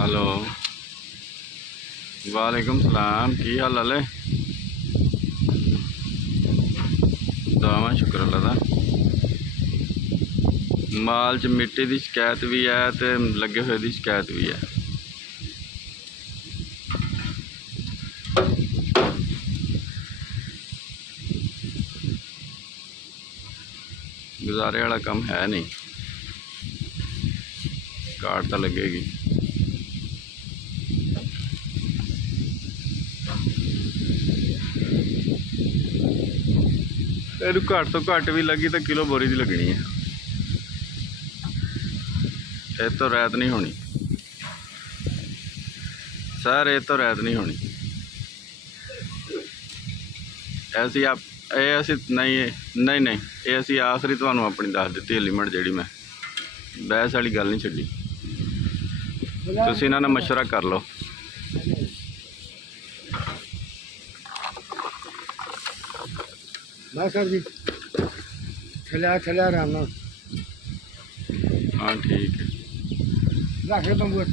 hello वालेकुम सलाम की हाल है दुआ शुक्र अल्लाह दा माल च मिट्टी की शिकायत भी है तो लगे हुए की शिकायत भी है गुजारे वाला काम है नहीं काट तो लगेगी ਇਹਨੂੰ ਘੱਟ ਤੋਂ ਘੱਟ ਵੀ ਲੱਗੀ ਤਾਂ ਕਿਲੋ ਬੋਰੀ ਦੀ ਲੱਗਣੀ ਹੈ ਇਹ ਤੋਂ ਰਹਿਤ ਨਹੀਂ ਹੋਣੀ ਸਰ ਇਹ ਤੋਂ ਰਹਿਤ ਨਹੀਂ ਹੋਣੀ ਐਸੀ ਆਪ ਇਹ ਅਸੀਂ ਨਹੀਂ ਇਹ ਅਸੀਂ ਆਖਰੀ ਤੁਹਾਨੂੰ ਆਪਣੀ ਦੱਸ ਦਿੱਤੀ ਲਿਮਟ ਜਿਹੜੀ ਮੈਂ ਬਹਿਸ ਵਾਲੀ ਗੱਲ ਨਹੀਂ ਛੱਡੀ ਤੁਸੀਂ ਇਹਨਾਂ ਨਾਲ ਮਸ਼ਵਰਾ ਕਰ ਲਓ बस सर जी चलिया आराम नाल हाँ ठीक है रख लो बंबू